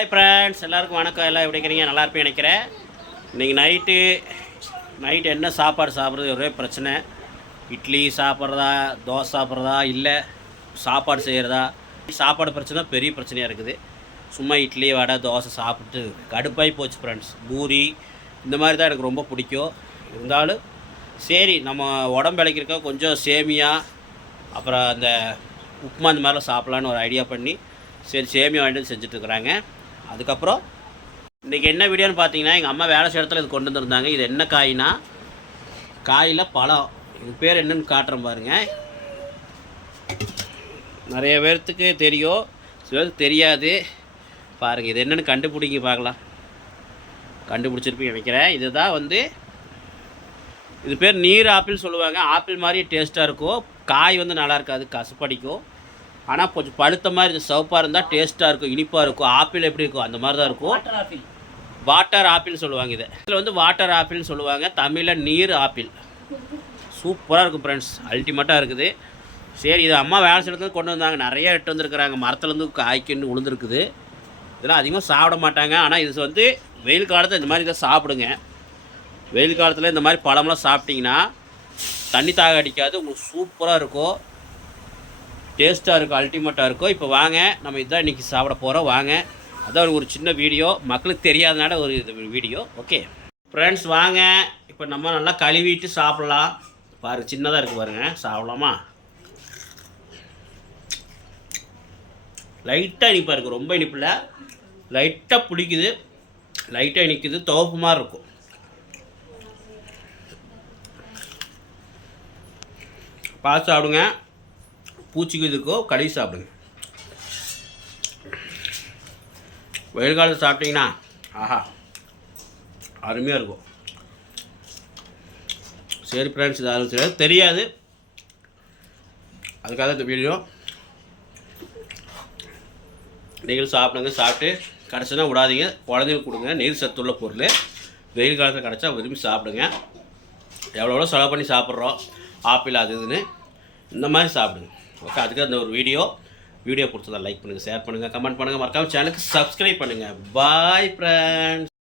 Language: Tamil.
ஹாய் ஃப்ரெண்ட்ஸ் எல்லாருக்கும் வணக்கம். எல்லாம் எப்படி இருக்கிறீங்க? நல்லா இருப்பேன் நினைக்கிறேன். இன்றைக்கி நைட்டு நைட்டு என்ன சாப்பாடு சாப்பிட்றது? ஒரே பிரச்சனை. இட்லி சாப்பிட்றதா தோசை சாப்பிட்றதா இல்லை சாப்பாடு செய்கிறதா சாப்பாடு பிரச்சனை பெரிய பிரச்சனையாக இருக்குது. சும்மா இட்லி வடை தோசை சாப்பிட்டு கடுப்பாகி போச்சு ஃப்ரெண்ட்ஸ் பூரி இந்த மாதிரி தான் எனக்கு ரொம்ப பிடிக்கும். இருந்தாலும் சரி நம்ம உடம்பு இழைக்கிறக்க கொஞ்சம் சேமியா அப்புறம் அந்த உப்புமா இந்த மாதிரிலாம் சாப்பிட்லான்னு ஒரு ஐடியா பண்ணி சரி சேமியா வாங்கிட்டு வந்து செஞ்சுட்ருக்குறாங்க அதுக்கப்புறம் இன்றைக்கி என்ன வீடியோன்னு பார்த்தீங்கன்னா எங்கள் அம்மா வேலை செய்கிற இடத்துல இது கொண்டு வந்துருந்தாங்க. இது என்ன காய்னா காயில் பழம். இது பேர் என்னன்னு காட்டுறேன் பாருங்கள் நிறைய பேர்த்துக்கு தெரியும். சில பேருக்கு தெரியாது. பாருங்கள் இது என்னென்னு கண்டுபிடிங்க பார்க்கலாம். கண்டுபிடிச்சிருப்பீங்க நினைக்கிறேன். இதுதான் வந்து இது பேர் நீர் ஆப்பிள் சொல்லுவாங்க. ஆப்பிள் மாதிரி டேஸ்ட்டாக இருக்கும். காய் வந்து நல்லா இருக்காது கசப்படிக்கும். ஆனால் கொஞ்சம் பழுத்த மாதிரி இது சிவப்பாக இருந்தால் டேஸ்ட்டாக இருக்கும் இனிப்பாக இருக்கும். ஆப்பிள் எப்படி இருக்கும்? அந்த மாதிரி தான் இருக்கும். வாட்டர் ஆப்பிள் சொல்லுவாங்க இதை. இதில் வந்து வாட்டர் ஆப்பிள்னு சொல்லுவாங்க. தமிழில் நீர் ஆப்பிள் சூப்பராக இருக்கும் ஃப்ரெண்ட்ஸ் அல்டிமேட்டாக இருக்குது. சரி இது அம்மா வேலை செய்யறது கொண்டு வந்தாங்க. நிறைய எட்டு வந்திருக்கிறாங்க. மரத்துலேருந்து காய்க்குன்னு உளுந்துருக்குது. இதெல்லாம் அதிகமாக சாப்பிட மாட்டாங்க. ஆனால் இது வந்து வெயில் காலத்தில் இந்த மாதிரி இதை சாப்பிடுங்க. வெயில் காலத்தில் இந்த மாதிரி பழம்லாம் சாப்பிட்டிங்கன்னா தண்ணி தாக அடிக்காது. உங்களுக்கு சூப்பராக இருக்கும். டேஸ்ட்டாக இருக்கும் அல்டிமேட்டாக இருக்கும் இப்போ வாங்க நம்ம இதான் இன்றைக்கி சாப்பிட போகிறோம் வாங்க. அதான் ஒரு சின்ன வீடியோ. மக்களுக்கு தெரியாதனால ஒரு இது வீடியோ. ஓகே ஃப்ரெண்ட்ஸ் வாங்க. இப்போ நம்ம நல்லா கழுவிட்டு சாப்பிட்லாம். பாரு சின்னதாக இருக்குது பாருங்க. சாப்பிடலாமா? லைட்டாக இனிப்பாக இருக்குது ரொம்ப இனிப்பில் லைட்டாக பிடிக்குது லைட்டாக இனிக்குது. துவப்பு மாதிரி இருக்கும். பார்த்து சாப்பிடுங்க. பூச்சிக்கு இதுக்கோ கழுவி சாப்பிடுங்க. வெயில் காலத்தில் சாப்பிட்டீங்கன்னா ஆஹா அருமையாக இருக்கும். சரி ஃப்ரெண்ட்ஸ் இது ஆரம்பிச்சு தெரியாது தெரியாது. அதுக்காக இந்த வீடியோ நீங்களும் சாப்பிடுங்க சாப்பிட்டு கிடச்சுன்னா விடாதீங்க. குழந்தைங்களுக்கு கொடுங்க நீர் சத்துள்ள பொருள். வெயில் காலத்தில் கிடச்சா விரும்பி சாப்பிடுங்க. எவ்வளோ எவ்வளோ செலவு பண்ணி சாப்பிட்றோம்? ஆப்பிள் அது இதுன்னு. இந்த மாதிரி சாப்பிடுங்க. ஓகே அதுக்கு அந்த ஒரு வீடியோ வீடியோ பிடிச்சதா லைக் பண்ணுங்கள் ஷேர் பண்ணுங்கள் கமெண்ட் பண்ணுங்கள் மறக்காமல் சேனலுக்கு சப்ஸ்கிரைப் பண்ணுங்கள் பாய் ஃப்ரெண்ட்ஸ்